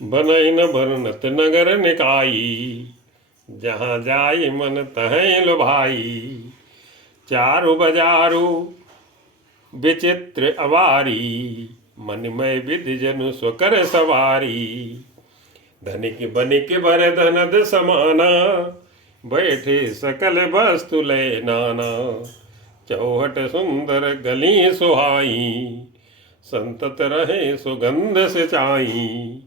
बनई न बरनत नगर निकाई, जहाँ जाई मन तहें लुभाई। चारु बजारू विचित्र अवारी, मन में विधि जनु स्वकर सवारी। धनिक बनिक बर धनद समाना, बैठे सकल वस्तु लय नाना। चौहट सुंदर गली सुहाई, संतत रहे सुगंध से चाई।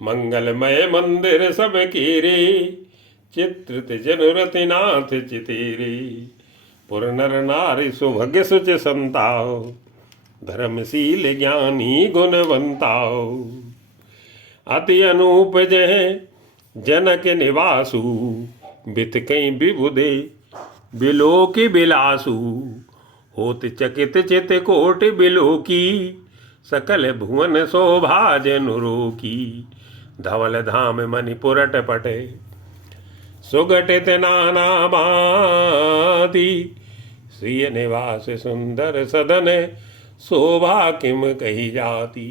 मंगलमय मंदिर सब कीरे, चित्रित जनुरति नाथ चितेरे। पुर नर नारी सुभग सुच संताओ, धर्मशील ज्ञानी गुणवंताओ। अति अनूप जह जनक निवासु, बित कई विबुदे बिलोकी बिलासु। होत चकित चित कोटि बिलोकी, सकल भुवन शोभा जनुरोकी। धवल धाम मणिपुरट पटे, सुगठित नाना भांति। श्रिय निवास सुंदर सदन, शोभा किम कही जाती।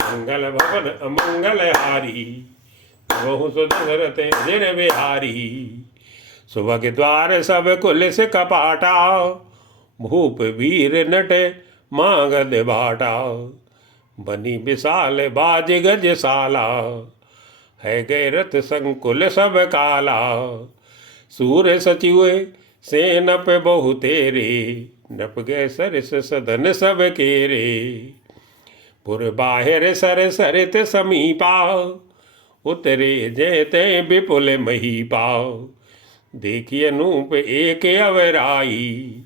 मंगल भवन अमंगल हारी, बहु सुदरत जिर बिहारी। सुभग द्वार सब कुल से कपाटा, भूप वीर नट मागध बाटा। बनी विशाल बाज गजशाला, है गए रथ संकुल सब काला। सूर सचिव सेनप बहु तेरे, नप गए सरस सदन सब केरे। पुर बाहिर सर सरित समीपा, उतरे जयते विपुल महीपा। देखिए अनूप एक अवराई,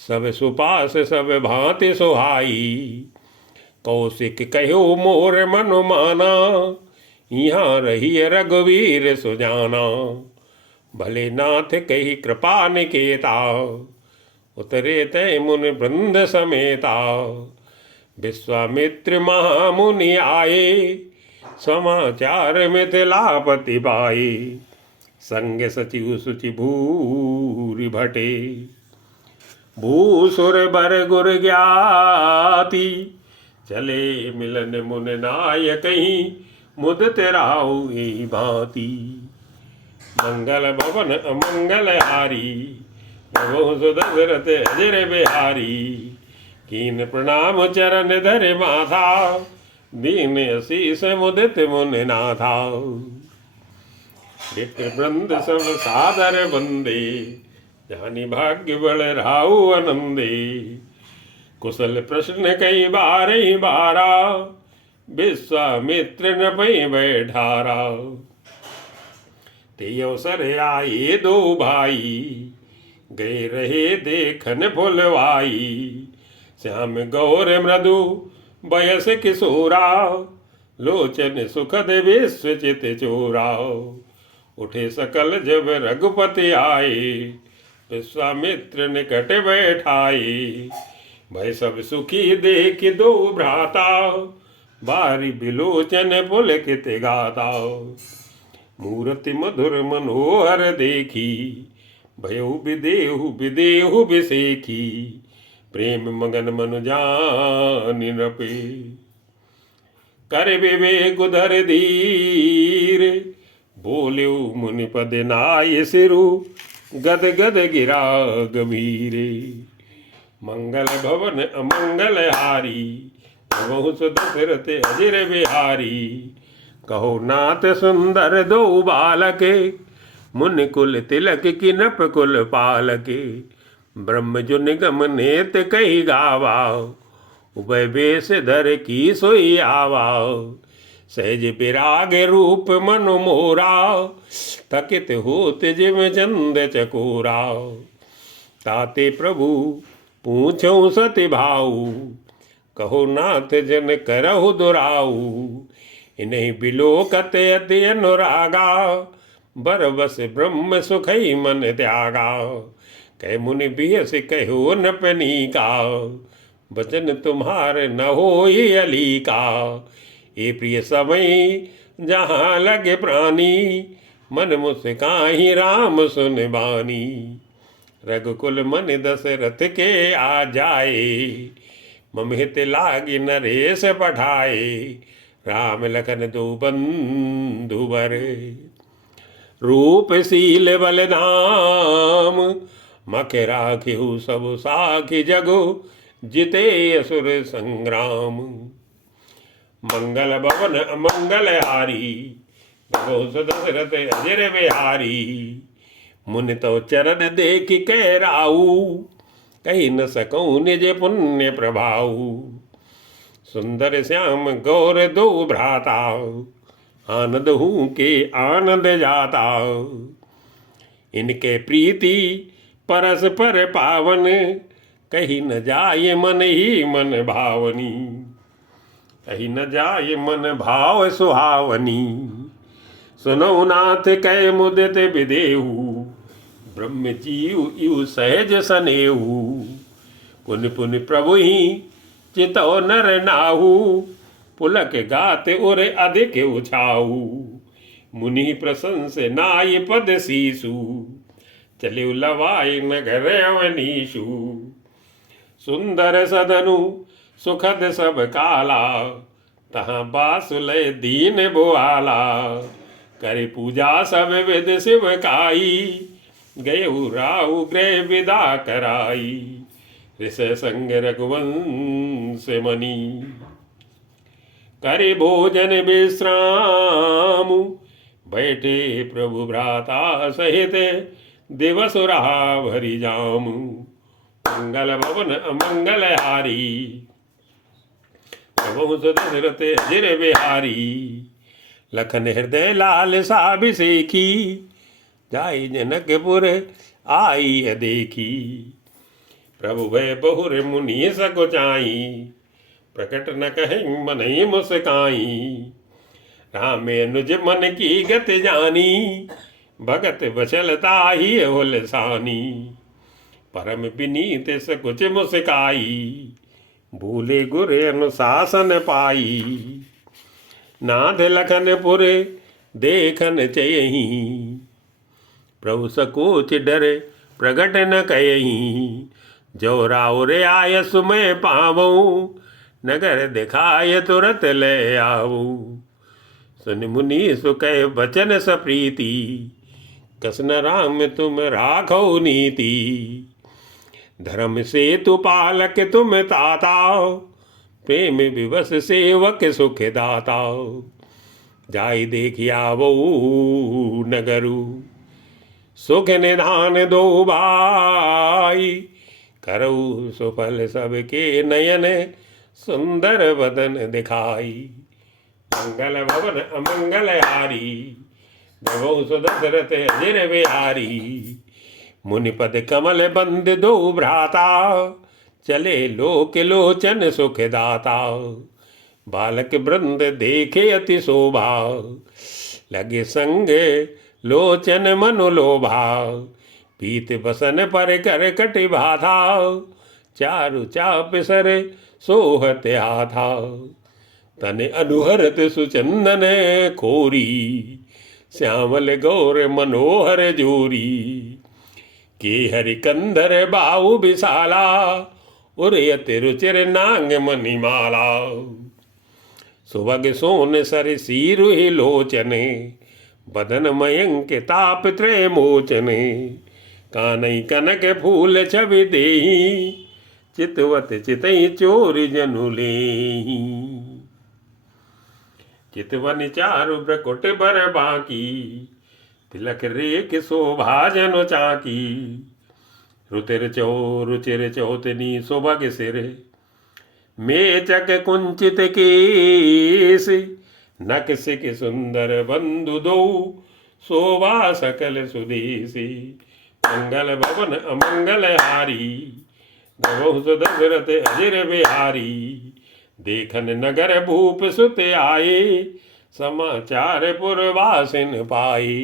सब सुपास सब भांति सुहाई। कौशिक कहो मोर मनु माना, यहाँ रही रघुवीर सुजाना। भले नाथ कही कृपा निकेता, उतरे तय मुनि वृंद समेता। विश्वामित्र महामुनि आए, समाचार मिथिलापति पाए। संग सचिव सुचि भूरि भटे, भूसुर बर गुर ज्ञाति। चले मिलन मुन नायक ही, मुदत राहु ही भांति। मंगल भवन अमंगल हारी, प्रभु सुदशरथ अजर बिहारी। कीन प्रणाम चरण धरे माथा, दीन असीस मुदित मुन नाथा। विप्र वृंद सब सादर बंदे, जानी भाग्य बल राहु आनंदे। कुशल प्रश्न कई बार ही बारा, विश्वामित्र न पई बैठारा। ते अवसर आए दो भाई, गए रहे देखन फुलवाई। श्याम गौर मृदु बयस किशोरा, लोचन सुखद विश्वचित चोरा। उठे सकल जब रघुपति आए, विश्वामित्र निकट बैठाए। भय सब सुखी देख दो भ्राता, बारी बिलोचन पुलकित गाता। मूर्ति मधुर मनोहर देखी, भयो विदेहु विदेहु बिसेखी। प्रेम मगन मनु जानि नपे, कर विवेक उधर धीर। बोल्यो मुनिपद नाय सिरु, गद गद गिरा गंभीरे। मंगल भवन अमंगल हारी, बहु सुदशरथ अजर बिहारी। कहो नाथ सुंदर दो बालक, मुनि कुल तिलक की नप कुल पालक। ब्रह्म जो निगम नेत कही गावा, उभय वेश धर की सोई आवा। सहज विराग रूप मनु मोरा, थकित होत जिम चंद चकोरा। ताते प्रभु पूछो सति भाऊ, कहो नाथ जन करहु दुराऊ। इन्हीं बिलोकत अति अनुरागा, बरबस ब्रह्म सुखई मन त्यागा। कह मुनि बियस कहो न पनीका, वचन तुम्हार न होई अलीका। ये प्रिय समय जहाँ लगे प्राणी, मन मुस्काहि राम सुन बानी। रघुकुल मन दशरथ के आ जाए, ममहित लागी नरेश पठाए। राम लखन दो बंधु बर, रूप सील बल धाम, मख राखिहु सब साखी जगो, जिते असुर संग्राम। मंगल भवन अमंगल हारी, भगो दशरथ अजर बिहारी। मुनि तो चरण देख कह राऊ, कही न सकूं निज पुण्य प्रभाऊ। सुंदर श्याम गौर दो भ्राता, आनंद हूँ के आनंद जाता। इनके प्रीति परस्पर पावन, कहीं न जाए मन ही मन भावनी। कहीं न जाए मन भाव सुहावनी। सुनो नाथ कै मुदित विदेहु, ब्रह्म जीव इव सहज सनेहु। पुन पुन प्रभु ही चितो नर नाहु, पुलक गात उर अधिक उछाऊ। मुनि प्रशंस नाय पद सीसु, चले लवाय नगर अवनीशु। सुंदर सदनु सुखद सब काला, तहाँ बासुलय दीन बोआला। करे पूजा सब विद शिव काई, गए राहु गृह विदा कराई। ऋष संग रघुवंश मणि, करे भोजन विश्राम। बैठे प्रभु भ्राता सहित, दिवस रहा भरी जाम। मंगल भवन अमंगल हारी, प्रभु दशरथ अजर बिहारी। लखन हृदय लाल साभिषेखी, जाई जनकपुर आई देखी। प्रभु भय बहुर मुनि सकुचाई, प्रकट न कहीं मन ही मुस्काई। राम अनुज मन की गत जानी, भगत बचलता ही हुलसानी। परम विनीत सकुच मुस्काई, भूले गुर अनुशासन पाई। नाथ लखनपुर देखन चयही, प्रभु सकोच डर प्रगट न कयही। जो राउर आय सुमय पावऊँ, नगर दिखाय तुरत ले आवूँ। सुन मुनि सुकय बचन सप्रीति, कसन राम तुम राखो नीति। धर्म सेतु पालक तुम ताता, प्रेम विवश सेवक सुख दाता। जाय देखिया वो नगरु, सुख निधान दो भाई। करऊ सुफल सबके नयन, सुंदर वदन दिखाई। मंगल भवन अमंगल हारी, भगो दशरथ अजर बिहारी। मुनिपद कमल बंद दो भ्राता, चले लोक लोचन सुख दाता। बालक वृंद देखे अति शोभा, लगे संग लोचन मनोलोभा। पीत बसन पर कर कटि बाधा, चारु चाप सर सोहत आधा। तन अनुहरत सुचंदन खोरी, श्यामल गौर मनोहर जोरी। के हरि कंधर बाहु विशाला, उरयति रुचिर नांग मणिमाला। सुभग सोन सर सीरु ही लोचने, बदन मयंक ताप त्रय मोचने। कानई कनक फूल छवि देही, चितवत चितई चोर जनु लेही। चितवन चारु ब्रकुट बर बाकी, तिलक रेख शोभा जनु चाकी। रुचिर चौतनी सुभग सिर, मेचक कुंचित केस। नक सिक सुंदर बंधु दो, शोभा सकल सुदेशी। मंगल भवन अमंगल हारी, गवौ दशरथ अजर बिहारी। देखन नगर भूप सुत आए, समाचार पुरवासिन पाए।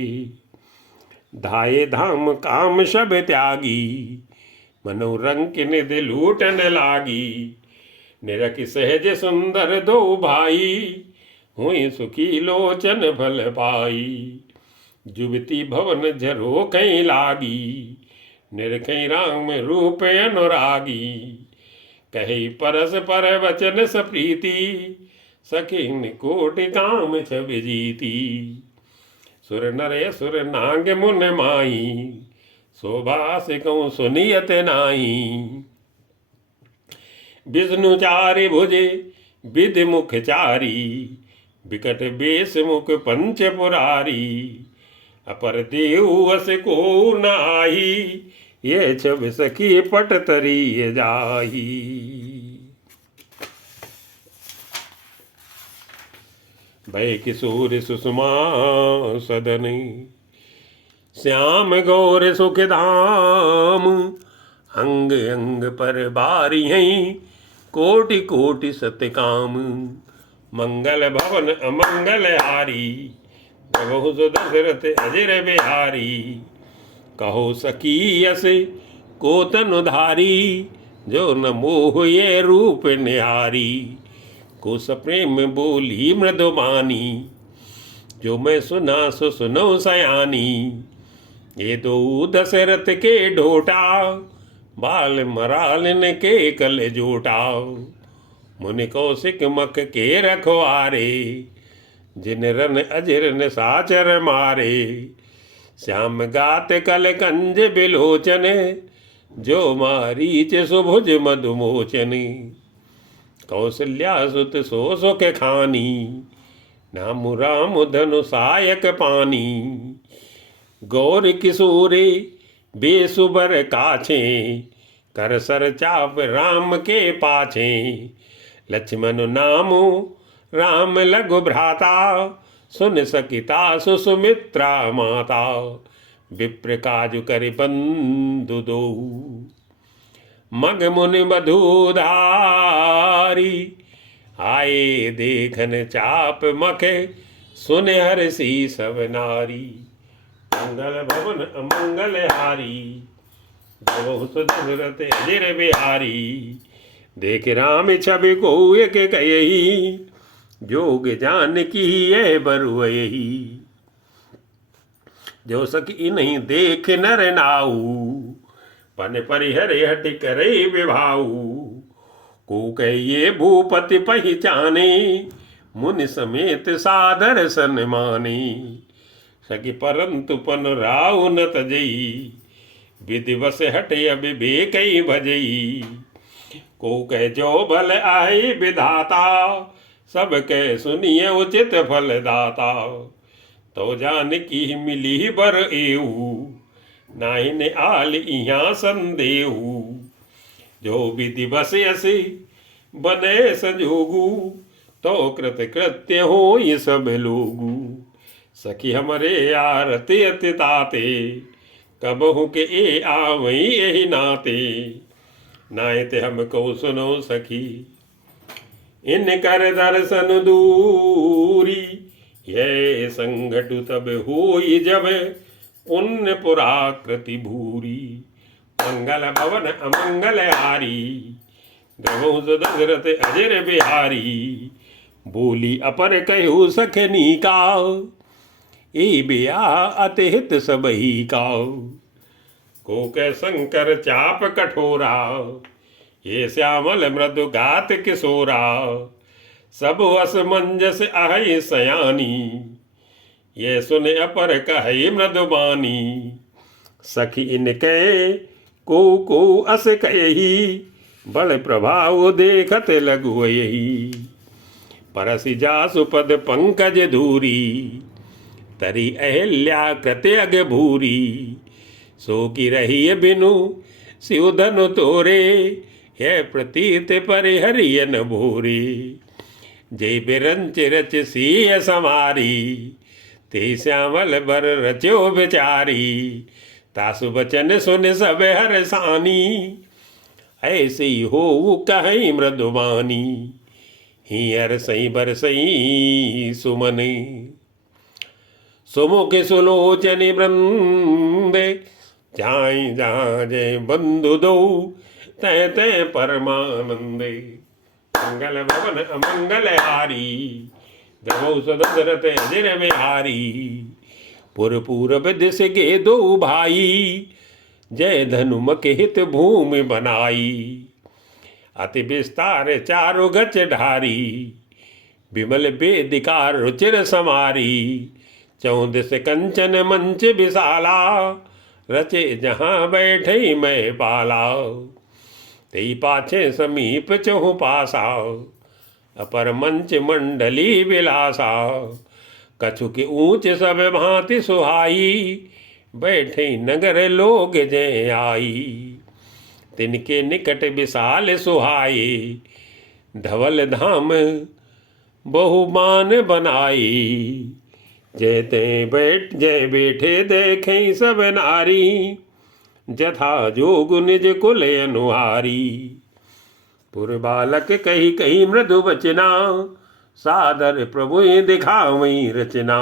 धाये धाम काम सब त्यागी, मनोरंग निधि लूटन लागी। निरख सहज सुंदर दो भाई, हुई सुखी लोचन फल पाई। जुबती भवन झरो कहीं लागी, निरखई राम रूप अनुरागी। कही परस पर वचन सप्रीति, सखी कोटि काम छब जीती। सुर नरे सुर नांग मुन माई, शोभा से कहूँ सुनियत नाई। विष्णु चारि भुजे विधि मुख चारी, विकट बेस मुख पंच पुरारी। अपर देव अस को नाही, ये छब सखी पट तरी जाही। भय किशोर सुषमा सदन, श्याम गौर सुख धाम। अंग अंग पर बारी हैं, कोटि कोटि सत्य काम। मंगल भवन अमंगल हारी, प्रभु दशरथ अजर बिहारी। कहो सखी यस को तनुधारी, जो न मोह ये रूप निहारी। कुश प्रेम बोली मृदुबानी, जो मैं सुना सो सुनो सयानी। ये दो दशरथ के ढोटा, बाल मरालन के कल जोटा। मुनि कौशिक मख के रखवारे, जिन रन अजर साचर मारे। श्याम गात कल कंज बिलोचन, जो मारीच सुभुज मधुमोचन। कौशल्या सुत सो सुख खानी, नाम राम धनु सायक पानी। गौर किशोरे बेसुबर काछे, कर सर चाप राम के पाछे। लक्ष्मण नामो राम लघु भ्राता, सुन सकिता सुमित्रा माता। विप्र काजु कर बंधु दो, मग मुनि मधुधारी। आए देखन चाप मखे, सुन हर्षि सब नारी। मंगल भवन अमंगल हारी, बहुत दशरथ अजर बिहारी। देख राम छवि को एक कयही, जोग जान की ये बरुयही। जो सकी नहीं देख नर नाऊ, पन परिहर हट करे विभाऊ। को कहिए भूपति पहचाने, मुनि समेत सादर सन्माने। सखी परंतु पन राव न तजई, विधिवश हटे अविवेक भजई। को कह जो भल आए विधाता, सब कह सुनिए उचित फल दाता। तो जान की मिली बर एऊ, नाहि ने आल इहाँ संदेहू। जो विधि बस असी बने संजोगू, तो कृत कृत्य हो ये सब लोगू। सखी हमरे आरती अति ताते, कबहू के ए आवई यही नाते। नायते हमको सुनो सखी, इन कर दर्शन दूरी। ये संगठु तब होई जब, पुण्य पुराकृति भूरी। मंगल भवन अमंगल हारी, द्रवो दशरथ अजर बिहारी। बोली अपर कहु सखनी का, ए बिया अतिहित सबही का। को कह शंकर चाप कठोरा, ये श्यामल मृदु गात किशोरा। सब असमंजस अहि सयानी, ये सुन अपर कहे मृदुबानी। सखी इनके को अस कही, बड़ प्रभाव देखत लगु यही। परसि जासु पद पंकज धूरी, तरी अहिल्या कृत्य अग भूरी। सो की रही बिनु शिवधनु तोरे, है प्रतीत परिहरियन भूरी। जय बिरंच रच सिय समारी, ते श्यामल बर रचो बिचारी। तासु बचन सुन सब हर सानी, ऐसे ही हो कहीं मृदुबानी। हियर सई बर सई सुमने, सुमुख सुलोचन वृंदे। जाय जहाँ जय बंधु दो, तय तय परमानंदे। मंगल भवन अमंगल हारी, द्रवो दशरथ अजर बिहारी। पुर पूरब दिश के दो भाई, जय धनुमक हित भूमि बनाई। अति विस्तार चारु गच ढारी, विमल वेदिका रुचिर समारी, चौदस कंचन मंच विशाला, रचे जहाँ बैठे मैं पाला। तेई पाछे समीप चहु पासा, अपर मंच मंडली विलासा। कछु के ऊंच सब भांति सुहाई, बैठे नगर लोग जय आई। तिनके निकट विशाल सुहाई, धवल धाम बहुमान बनाई। जय बैठे देखें सब नारी, जथा जोग निज कुल अनुहारी। पुर बालक कही कही मृदु वचना, सादर प्रभु दिखावई रचना।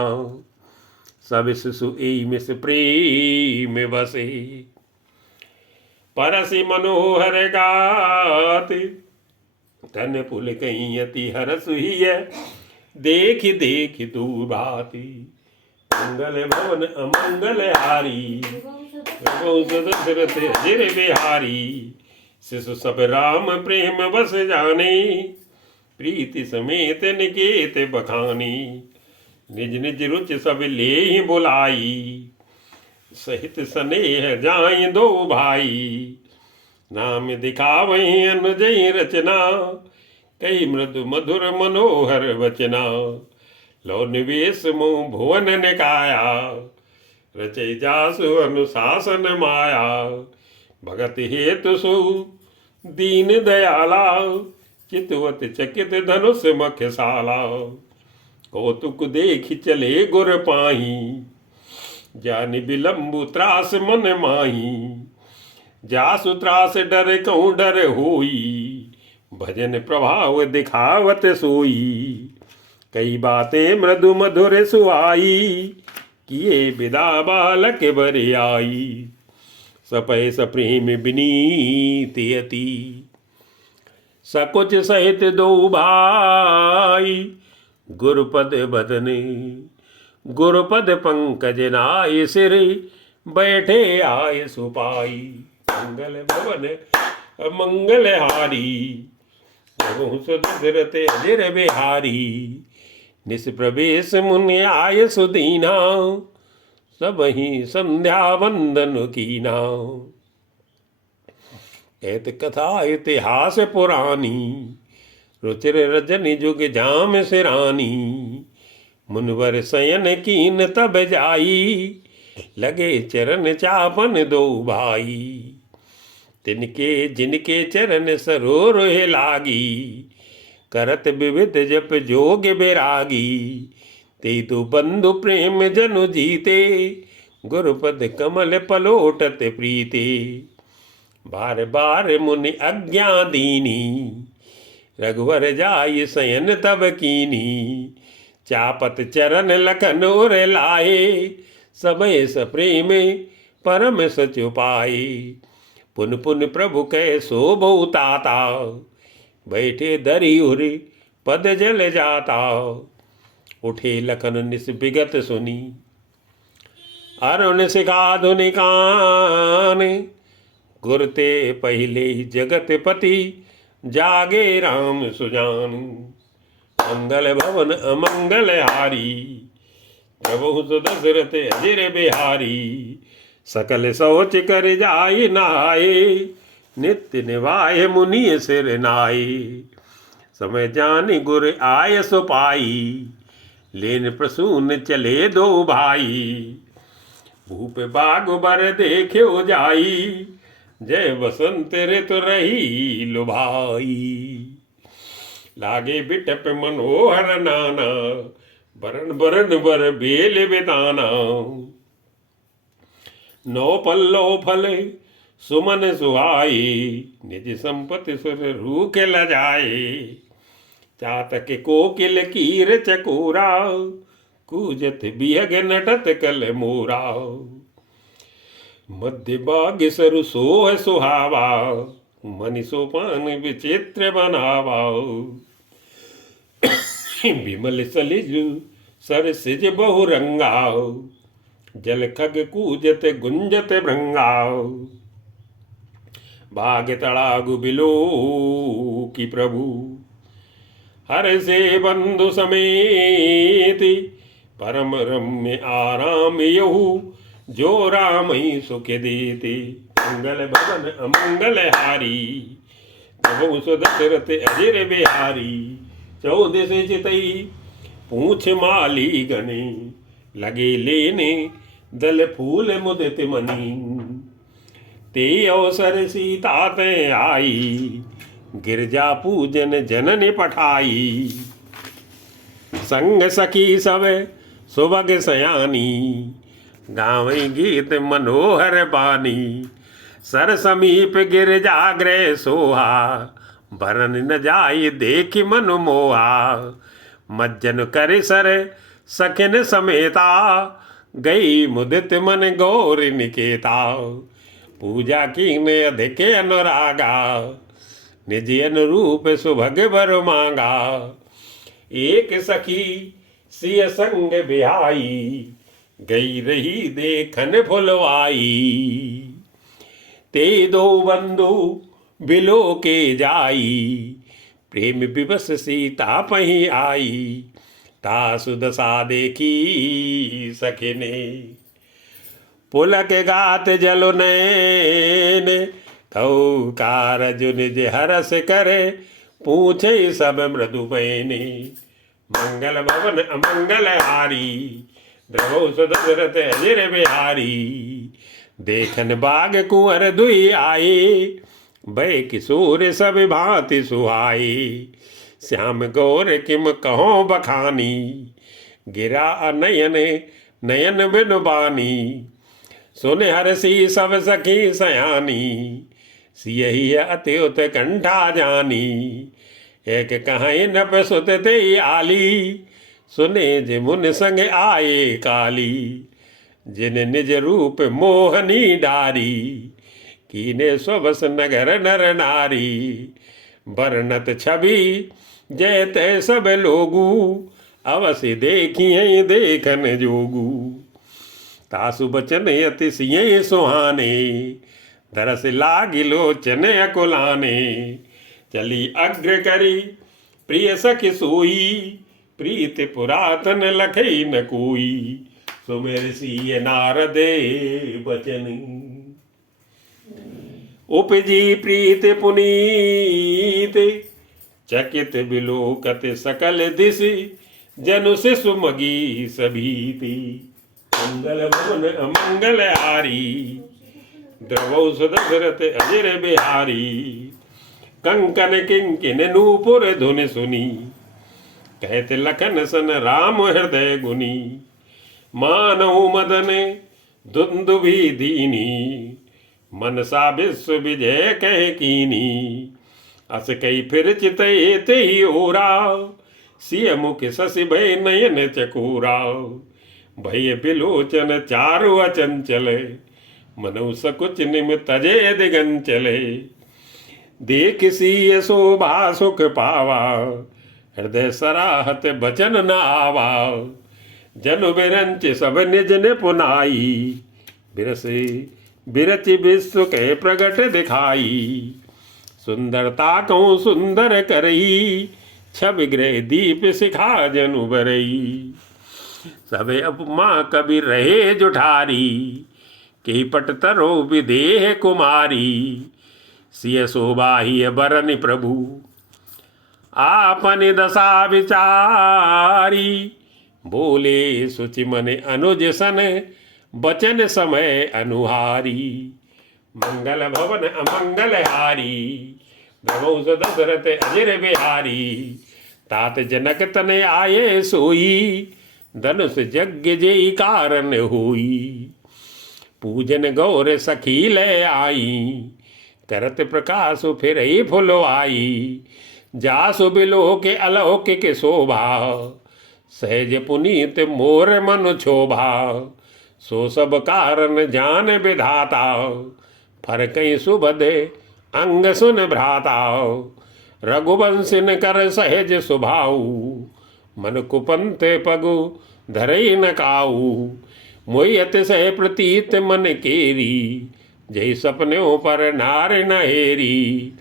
सब शिशु मिस प्रेम बसे, परसि मनोहर गात। तन पुल कहीं अति हरस हुई, देख देख दूर भाति। मंगल भवन अमंगल हारी, दशरथ अजिर बिहारी। शिशु सब राम प्रेम बस जाने, प्रीति समेत निकेत बखानी। निज निज रुचि सब ले ही बुलाई, सहित स्नेह जाए दो भाई। नाम दिखावहीं अनुजय रचना, कई मृदु मधुर मनोहर वचना। लो निवेश मोह भुवन निकाया, रचय जासु अनुशासन माया। भगत हेतु सु दीन दयाला, चितवत चकित धनुष मखशाला। कौतुक देखि चले गुर पाही, जानि विलंबु त्रास मन माही। जासु त्रास डर कहूँ डर होई, भजन प्रभाव दिखावत सोई। कई बातें मृदु मधुर सुहाई, किए विदा बालक बर आई। सपय सप्रेम विनीति अति, सकुच सहित दो भाई। गुरुपद बदने गुरुपद पंकज नाय सिर, बैठे आय सुपाई। मंगल भवन मंगल हारी, दशरथ अजिर बिहारी। निस प्रवेश मुनि आय सुदीना, सबहि संध्या वंदन कीना। एत कथा इतिहास पुरानी, रुचिर रजनि जुग जाम सिरानी। मुनवर शयन कीन तब जाई, लगे चरण चापन दो भाई। तिनके जिनके चरण सरोर लागी, करत विविध जप जोग बैरागी। ते तो बंधु प्रेम जनु जीते, गुरुपद कमल पलोटत प्रीते। बार बार मुनि आज्ञा दीनी, रघुवर जाय शयन तब कीनी। चापत चरण लखन और लाए, समय सप्रेम परम सचु पाए। पुन पुन प्रभु कै शोभौ ताता, बैठे दरी उर पद जल जाता। उठे लखन निस विगत सुनी, अरुण सिखा धुनि कान। गुरते पहले जगत पति, जागे राम सुजान। मंगल भवन अमंगल हारी, प्रभु दशरथ अजिर बिहारी। सकल सोच कर जाय नहाए, नित्य निवाय मुनि सिर नाए। समय जान गुर आय सुपाई, लेन प्रसून चले दो भाई। भूप बाग बर देख्यो जाई, जय बसंत ऋतु रही लुभाई। लागे बिटप मनोहर नाना, बरन बरन बर बेल बेताना। नौ पल्लो फल सुमन सुहाई, निज संपत्ति सुर रूख लजाए। चातक कोकिल कीर चकोरा, कूजत बिहग नटत कल मोरा। मध्य बाग सरु सोह सुहावा, मनि सोपान विचित्र बनावा। विमल सलिजु सर सिज बहुरंगा, जल खग कूजत गुंजत भृंगा। बाग तड़ागु बिलो की प्रभु, हर से बंधु समेत परम रम्य आराम यहू जो राम ही सुख देते। मंगल भवन अमंगल हारी प्रभु सुदशरथ अजिर बिहारी। 14 चितई पूछ माली गणे लगे लेने दल फूल मुदित मनी। ते अवसर सीता ते आई गिरजा पूजन जनन पठाई। संग सखी सब सुभग सयानी गावई गीत मनोहर बानी। सर समीप गिरजाग्रह सोहा भरन न जाय देखि मन मोहा। मज्जन कर सर सखिन समेता गई मुदित मन गौर निकेता। पूजा कीन अधिक अनुरागा निज अनुरूप सुभग बर मांगा। एक सखी सिय संग बिहाई गई रही देखन फुलवाई। ते दो बंधु बिलो के जाई प्रेम विवश सीता पही आई। तासु दशा देखी सखिने पुलक गात जल नैन। तौ कारज निज हरस करे पूछे सब मृदु बहने। मंगल भवन अमंगल हारी द्रवो सुदशरथ अजिर बिहारी। देखन बाग कुंवर दुई आए भय किशोर सब भांति सुहाए। श्याम गौर किम कहो बखानी गिरा अनयन नयन बिन बानी। सुन हरसी सब सखी सयानी सियहि अति उत कंठा जानी। एक कहीं नप सुत ते आली सुने जे मुन संग आए काली। जिन निज रूप मोहनी डारी कीने स्वबस नगर नर नारी। बरनत छवि जय तय सब लोगू अवश्य देखिए देखन जोगू। तासु बचन अति सिय सुहाने दरस लागी लोचन अकुलाने। चली अग्र करी प्रिय सखी सोई प्रीत पुरातन लखई न कोई। सुमेर सिय नारदे बचन उपजी प्रीत पुनीत। चकित बिलोकत सकल दिश जनु से सुमगी सभीति। मंगल भवन अमंगल हारी द्रवौ सुदशरथ अजिर बिहारी। कंकन किंकिन नूपुर धुन सुनी कहते लखन सन राम हृदय गुनी। मानव मदन दुंदुभि दीनी मनसा विश्व विजय कह कीनी। अस कई फिर चितये ते ही ओरा सिय मुख शशि भय नयन चकोरा। भय बिलोचन चारु अचंचल मनु सकुच निम तजे दिगन चले। देख सिय शोभा सुख पावा हृदय सराहत बचन न आवा। जनु बिरंच सब निज ने पुनाई बिरसे बिरचि विश्व के प्रगट दिखाई। सुंदरता कहूँ सुंदर करई छवि गृह दीप सिखा जनु बरई। सबे उपमा कवि रहे जुठारी के पट तरो विदेह कुमारी। सिय शोभा ही बरनि प्रभु आपन दशा विचारी। बोले सुचि मन अनुज सन बचन समय अनुहारी। मंगल भवन अमंगल हारी प्रभु दशरथ अजिर बिहारी। तात जनक तन आये सोई धनुष यज्ञ जेई कारण होई। पूजन गौर सखी ले आई करत प्रकाश फिर ही फुलवाई। जासु बिलोह के अलौकिक शोभा सहज पुनीत मोर मन क्षोभा। सो सब कारण जान विधाता फरकई सुबद अंग सुन भ्राता। रघुवंशिन कर सहज सुभाऊ मन कुपंत पगु धरई न काऊ। मोहि अतिशय प्रतीत मन केरी जय सपनों पर नार न हेरी।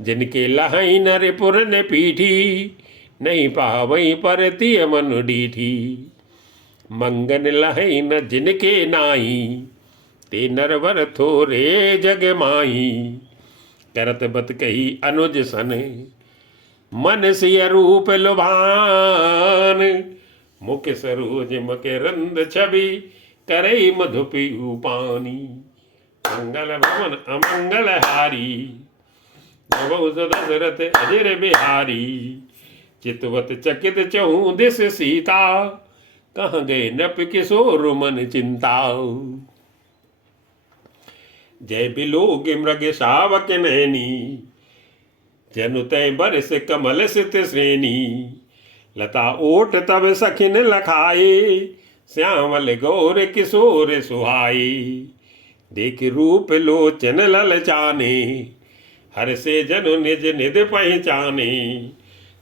जिनके लहई नर पुर ने पीठी नहीं पावई पर तिय मन डीठी। मंगन लहई न जिनके नाई, ते नरवर थोरे जग माही। करत बत कही अनुज सन, मन सिय रूप लुभान। मुख सरोज मकरंद छवि, करई मधुपी पानी। मंगल भवन अमंगल हारी, बहुत दशरथ अजर बिहारी। चितवत चकित चहु दिस सीता, कहाँ गए नप किशोर मन चिंता। जय बिलोग मृग शावक नैनी, जनु तय बरस कमल सित श्रेणी। लता ओट तब सखिन लखाए, श्यामल गौर किशोर सुहाए। देख रूप लोचन ललचाने, हर से जनु निज निध पहचाने।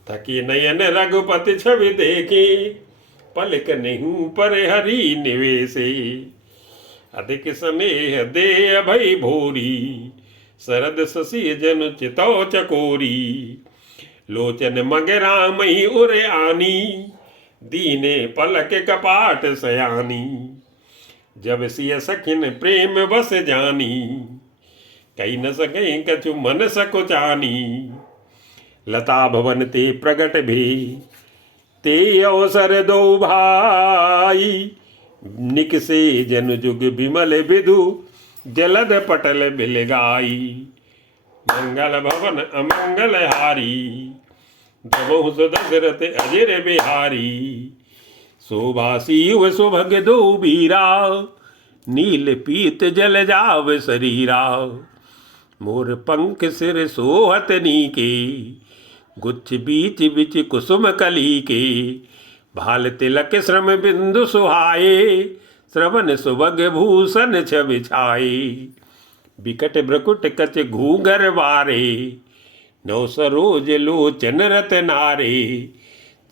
थकी नयन रघुपति छवि देखे, पलक नहीं पर हरि निवेशे। अधिक स्नेह दे अभय भोरी, शरद शशि जनु चितौ चकोरी। लोचन मगरामई उर आनी, दीने पलक कपाट सयानी। जब सिय सखिन प्रेम बस जानी, कही न सके कछु मन सकुचानी। लता भवन ते प्रगट भी, ते अवसर दो भाई। निकसे जन जुग विमल विधु, जलद पटल बिलगाई। मंगल भवन अमंगल हारी, दबहु दशरथ अजर बिहारी। शोभा शिव सुभग दो बीरा, नील पीत जल जाव शरीरा। मोर पंख सिर सोहत नीके, गुच्छ बीच बिच कुसुम कली के। भाल तिलक श्रम बिंदु सुहाए, श्रवण सुभग भूषण छवि छाए। बिकट ब्रकुट कच घूंगर वारे, नौ सरोज लोचन रतनारे।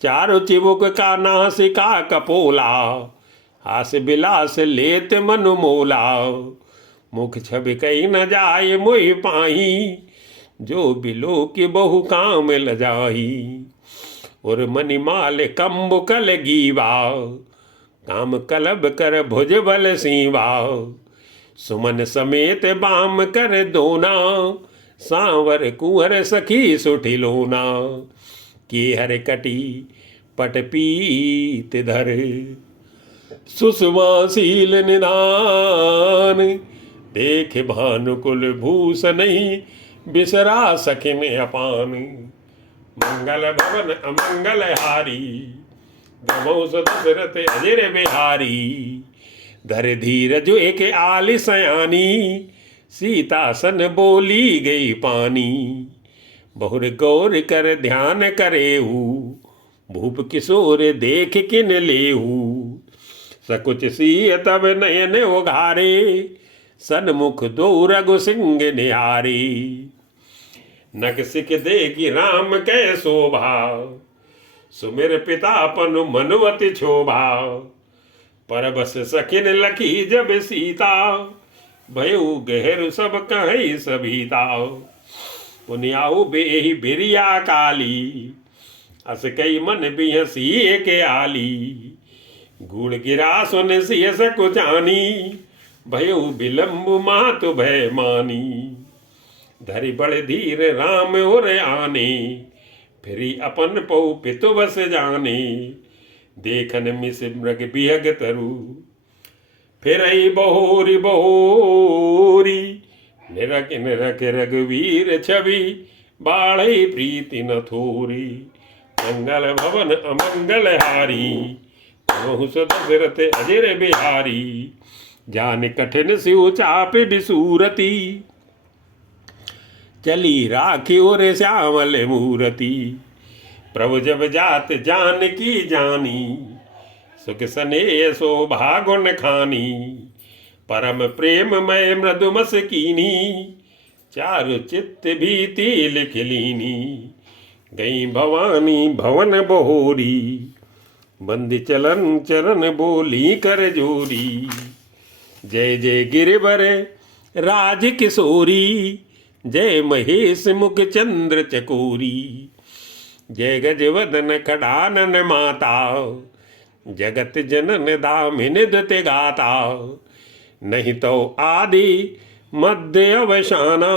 चारु चिबुक का नासिका कपोला, हास बिलास लेत मनु मोला। मुख छवि कही न जाय मोहि पाही, जो बिलो की बहु काम लजाही। और मणिमाल कम्बु कल गीवा, काम कलब कर भुज बल सीवा। सुमन समेत बाम कर दोना, सांवर कुंवर सखी सुठी लोना। की हर कटी पट पीत धर, सुषमाशील निधान। देख भानुकुल भूषण बिसरा सखिन अपान। मंगल भवन अमंगल हारी, दबहु दशरथ अजर बिहारी। धर धीरज एक आल सयानी, सीता सन बोली गई पानी। बहुर गौर कर ध्यान करेहू, भूप किशोर देख किन लेहू। सकुच सिय तब नयन उघारे, सन्मुख दो रघु सिंह निहारे। नक सिख देगी राम कै शोभा, सुमिर पितापन मनुवति क्षोभा। परबस सखिन लखी जब सीता, भयउ गहरु सब कहि सभीता। पुनियाऊ बेहि बिरिया काली, अस कई मन बिहसी के आली। गुण गिरा सुन सिय सकुचानी, भयउ बिलम्बु मातु भय मानी। धरि बड़ धीर राम उर आने, फिरी अपन पौ पितु बस जाने। देखन मिस मृग बिहग तरु, फिरई बहोरी बहोरी। निरख निरख रघुवीर छवि, बाढ़ई प्रीति न थोरी। मंगल भवन अमंगल हारी, बहु दशरथ अजर बिहारी। जान कठिन सिउ चाप बिसूरती, चली राखी और श्यामल मूरति। प्रभु जब जात जान की जानी, सुख स्नेह शोभा गुण खानी। परम प्रेम मय मृदुमस कीनी, चारु चित्त भीति लिख लीनी। गई भवानी भवन बहोरी, बंदी चलन चरण बोली कर जोरी। जय जय गिरिवर राज किशोरी, जय महेश मुख चंद्र चकोरी। जय गजवदन खड़ानन माता, जगत जनन दामिनी दुति गाता। नहीं तो आदि मध्य अवसाना,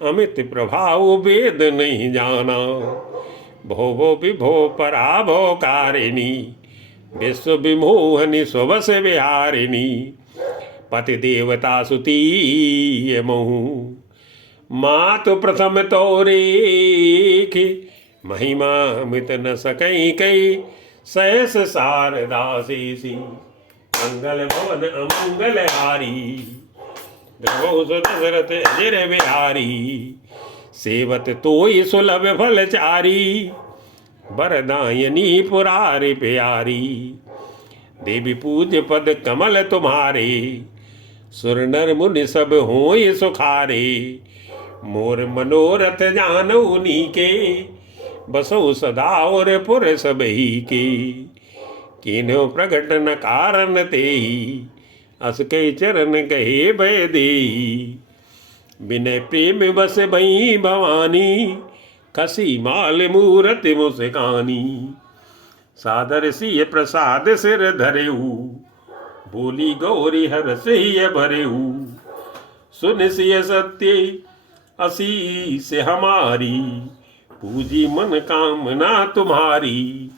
अमित प्रभाव वेद नहीं जाना। भो भो विभो पराभो कारिणी, विश्व विमोहनी स्वस विहारिणी। पति देवता सुती महु, मातु प्रथम तो रेखी। महिमा मित न सकई कई, सहस शारदा शेषी। मंगल भवन अमंगल हारी, द्रवो दशरथ अजर बिहारी। सेवत तोय सुलभ फल चारी, वरदायनी पुरारी प्यारी। देवी पूज्य पद कमल तुम्हारे, सुर नर मुनि सब होय सुखारे। मोर मनोरथ जानो नीके, बसो सदा और पुर सब ही के। किन्हो प्रगट न कारण तेहि, अस के चरण गहे भय देहि। विनय प्रेम बस भई भवानी, खसी माल मूरत मुस्कानी। सादर सिय प्रसाद सिर धरेऊ, बोली गौरी हर सिय भरेऊ। सुन सिय सत्य असीस हमारी, पूजी मन कामना तुम्हारी।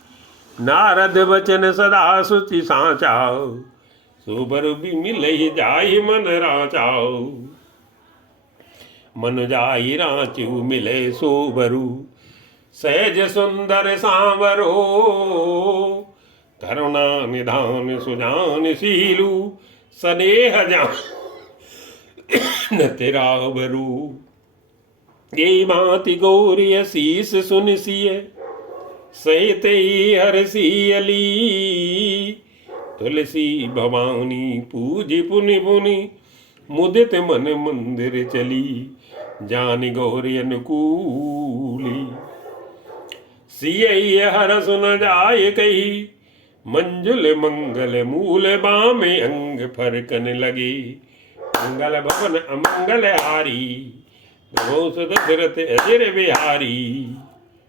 नारद वचन सदा सुचि साचा, सोबर भी मिले जाय मन राचाओ। मन जाई राचू मिले सोबरू, सहज सुंदर सांवरो। करुणा निधान सुजान शीलू, स्नेह जान न तेरा बरू। ये भांति गौरी शीस सुन सिय, सहित हरसियली। तुलसी भवानी पूजी पुनि पुनि, मुदित मन मंदिर चली। जान गौरी अनुकूली, सिय हर सुन जाय कही। मंजुल मंगल मूल बामे अंग फरकन लगे। मंगल भवन अमंगल हारी, दशरथ अजर बिहारी।